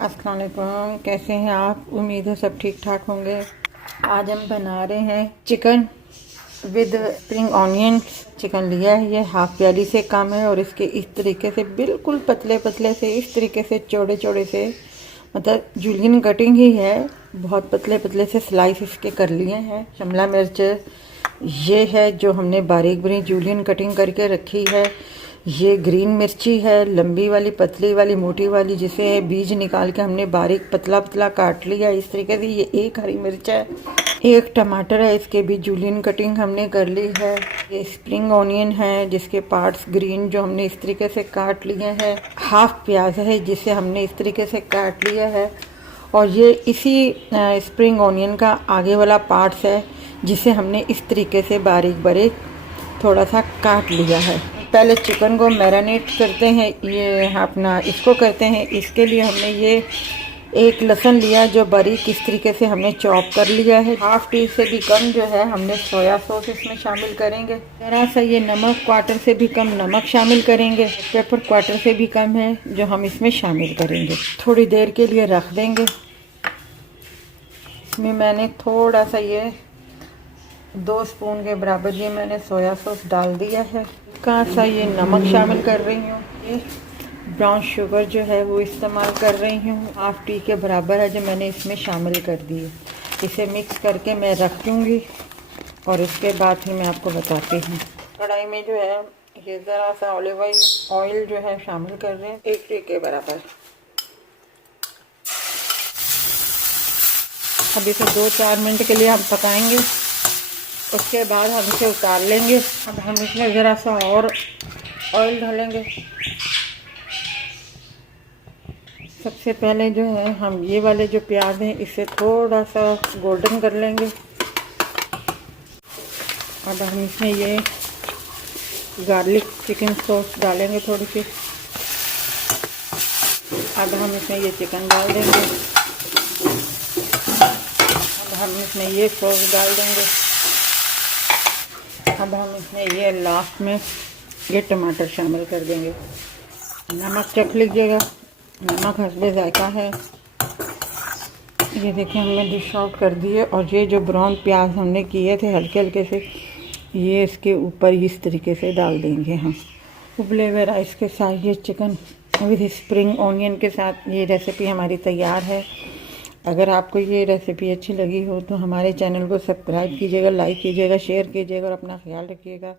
अस्सलाम वालेकुम, कैसे हैं आप? उम्मीद है सब ठीक ठाक होंगे। आज हम बना रहे हैं chicken with spring onions. Chicken लिया है, ये हाफ प्याली से कम है और इसके इस तरीके से बिल्कुल पतले पतले से, इस तरीके से चौड़े चौड़े से, मतलब जूलियन कटिंग ही है। बहुत पतले पतले से स्लाइस इसके कर लिए हैं। शिमला मिर्च ये है जो हमने बारीक बारीक जूलियन कटिंग करके रखी है। ये ग्रीन मिर्ची है, लंबी वाली, पतली वाली, मोटी वाली, जिसे बीज निकाल के हमने बारीक पतला पतला काट लिया इस तरीके से। ये एक हरी मिर्च है, एक टमाटर है, इसके भी जूलियन कटिंग हमने कर ली है। ये स्प्रिंग ऑनियन है जिसके पार्ट्स ग्रीन जो हमने इस तरीके से काट लिए हैं। हाफ प्याज है जिसे हमने इस तरीके से काट लिया है। और ये इसी स्प्रिंग ऑनियन का आगे वाला पार्ट्स है जिसे हमने इस तरीके से बारीक बारीक थोड़ा सा काट लिया है। पहले चिकन को मैरिनेट करते हैं, ये अपना इसको करते हैं। इसके लिए हमने ये एक लहसुन लिया जो बारीक इस तरीके से हमने चॉप कर लिया है। हाफ टी से भी कम जो है हमने सोया सॉस इसमें शामिल करेंगे। जरा सा ये नमक, क्वार्टर से भी कम नमक शामिल करेंगे। पेपर क्वार्टर से भी कम है जो हम इसमें शामिल करेंगे। थोड़ी देर के लिए रख देंगे। इसमें मैंने थोड़ा सा ये 2 स्पून के बराबर ये मैंने सोया सॉस डाल दिया है। का सा ये नमक शामिल कर रही हूँ। ये ब्राउन शुगर जो है वो इस्तेमाल कर रही हूँ, हाफ टी के बराबर है जो मैंने इसमें शामिल कर दी है। इसे मिक्स करके मैं रख दूँगी और इसके बाद फिर मैं आपको बताती हूँ। कढ़ाई में जो है ये ज़रा सा ऑलिव ऑयल जो है शामिल कर रहे हैं, 1 टी के बराबर। अब इसे 2-4 मिनट के लिए हम पकाएंगे, उसके बाद हम इसे उतार लेंगे। अब हम इसमें ज़रा सा और ऑयल डालेंगे। सबसे पहले जो है हम ये वाले जो प्याज हैं इसे थोड़ा सा गोल्डन कर लेंगे। अब हम इसमें ये गार्लिक चिकन सॉस डालेंगे थोड़ी सी। अब हम इसमें ये चिकन डाल देंगे। अब हम इसमें ये सॉस डाल देंगे। अब हम इसमें ये लास्ट में ये टमाटर शामिल कर देंगे। नमक चख लीजिएगा, नमक हस्बे जायका है। ये देखिए हमने डिश आउट कर दिए। और ये जो ब्राउन प्याज हमने किए थे हल्के हल्के से, ये इसके ऊपर इस तरीके से डाल देंगे हम। उबले हुए राइस के साथ ये चिकन विद स्प्रिंग ऑनियन के साथ ये रेसिपी हमारी तैयार है। अगर आपको ये रेसिपी अच्छी लगी हो तो हमारे चैनल को सब्सक्राइब कीजिएगा, लाइक कीजिएगा, शेयर कीजिएगा और अपना ख्याल रखिएगा।